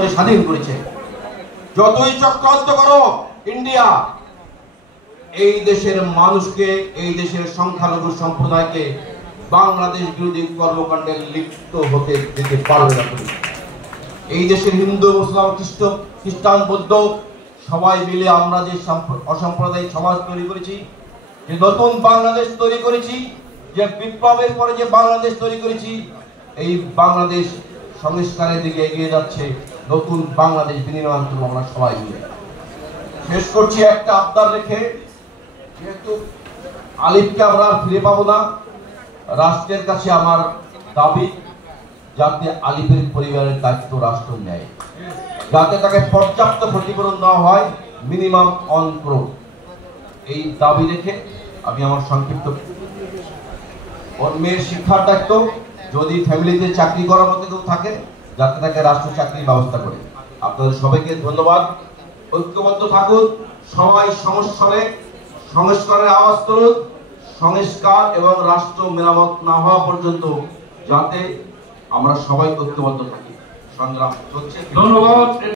করে স্বাধীন করেছে। যতই চক্রান্ত করো ইন্ডিয়া, এই দেশের মানুষকে, এই দেশের সংখ্যালঘু সম্প্রদায়কে বাংলাদেশ বিরোধী কর্মকাণ্ডে লিপ্ত হতে দিতে পারবে না। এই দেশের হিন্দু, মুসলিম, খ্রিস্টান, বৌদ্ধ সবাই মিলে আমরা যে অসাম্প্রদায়িক সমাজ তৈরি করেছি, যে নতুন বাংলাদেশ তৈরি করেছি, যে বিপ্লবের পরে যে বাংলাদেশ তৈরি করেছি, এই বাংলাদেশ সংস্কারের দিকে এগিয়ে যাচ্ছে। নতুন বাংলাদেশ বিনির্মাণ করবো আমরা সবাই মিলে। শেষ করছি একটা আবদার রেখে, যেহেতু আলিফকে আমরা ফিরে পাবো না, রাষ্ট্রের কাছে আমার দাবি যাতে আলিফের পরিবারের দায়িত্ব রাষ্ট্র নেয়, যাতে তাকে পর্যাপ্ত ক্ষতিপূরণ দেওয়া হয়, মিনিমাম অন করোড়। এই দাবি রেখে আমি আমার সংক্ষিপ্ত, ওর মেয়ের শিক্ষার দায়িত্ব, যদি ফ্যামিলিতে চাকরি করার মতো কেউ থাকে যাতে তাকে রাষ্ট্র চাকরির ব্যবস্থা করে। আপনাদের সবাইকে ধন্যবাদ। ঐক্যবদ্ধ থাকুন, সবাই সংস্কারের আওয়াজ তুলুন। সংস্কার এবং রাষ্ট্র মেরামত না হওয়া পর্যন্ত যাতে আমরা সবাই ঐক্যবদ্ধ থাকি, সংগ্রাম চলছে। ধন্যবাদ।